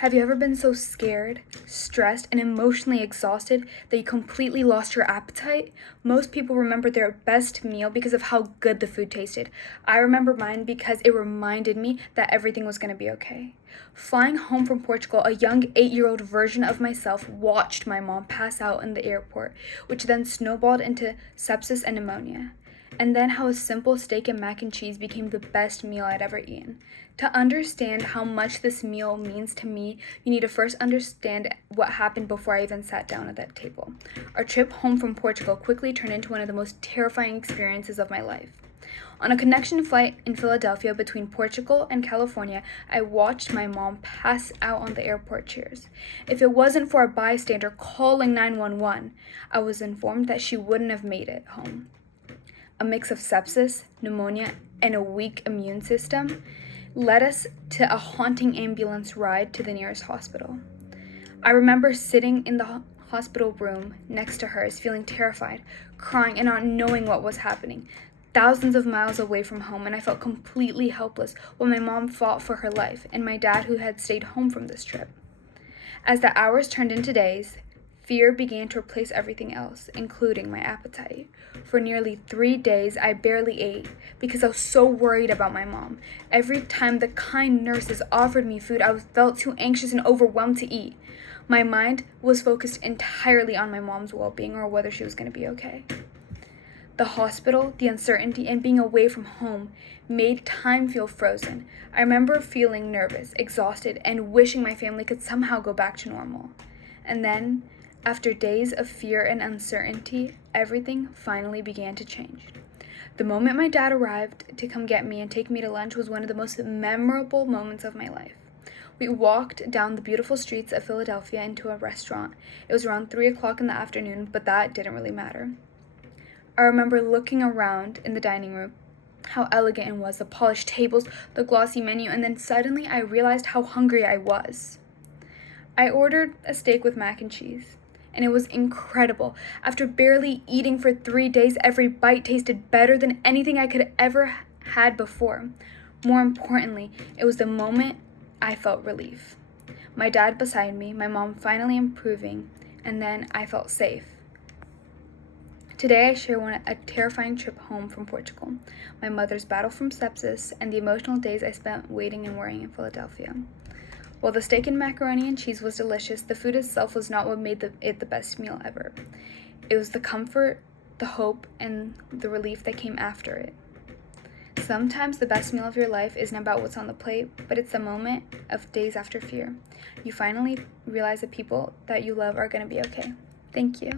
Have you ever been so scared, stressed, and emotionally exhausted that you completely lost your appetite? Most people remember their best meal because of how good the food tasted. I remember mine because it reminded me that everything was going to be okay. Flying home from Portugal, a young 8-year-old version of myself watched my mom pass out in the airport, which then snowballed into sepsis and pneumonia. And then how a simple steak and mac and cheese became the best meal I'd ever eaten. To understand how much this meal means to me, you need to first understand what happened before I even sat down at that table. Our trip home from Portugal quickly turned into one of the most terrifying experiences of my life. On a connection flight in Philadelphia between Portugal and California, I watched my mom pass out on the airport chairs. If it wasn't for a bystander calling 911, I was informed that she wouldn't have made it home. A mix of sepsis, pneumonia, and a weak immune system led us to a haunting ambulance ride to the nearest hospital. I remember sitting in the hospital room next to hers, feeling terrified, crying, and not knowing what was happening. Thousands of miles away from home, and I felt completely helpless while my mom fought for her life, and my dad, who had stayed home from this trip. As the hours turned into days, fear began to replace everything else, including my appetite. For nearly 3 days, I barely ate because I was so worried about my mom. Every time the kind nurses offered me food, I felt too anxious and overwhelmed to eat. My mind was focused entirely on my mom's well-being or whether she was going to be okay. The hospital, the uncertainty, and being away from home made time feel frozen. I remember feeling nervous, exhausted, and wishing my family could somehow go back to normal. And then, after days of fear and uncertainty, everything finally began to change. The moment my dad arrived to come get me and take me to lunch was one of the most memorable moments of my life. We walked down the beautiful streets of Philadelphia into a restaurant. It was around 3 o'clock in the afternoon, but that didn't really matter. I remember looking around in the dining room, how elegant it was, the polished tables, the glossy menu, and then suddenly I realized how hungry I was. I ordered a steak with mac and cheese, and it was incredible. After barely eating for 3 days, every bite tasted better than anything I could ever had before. More importantly, it was the moment I felt relief. My dad beside me, my mom finally improving, and then I felt safe. Today I share a terrifying trip home from Portugal, my mother's battle from sepsis, and the emotional days I spent waiting and worrying in Philadelphia. While the steak and macaroni and cheese was delicious, the food itself was not what made it the best meal ever. It was the comfort, the hope, and the relief that came after it. Sometimes the best meal of your life isn't about what's on the plate, but it's the moment of days after fear. You finally realize the people that you love are going to be okay. Thank you.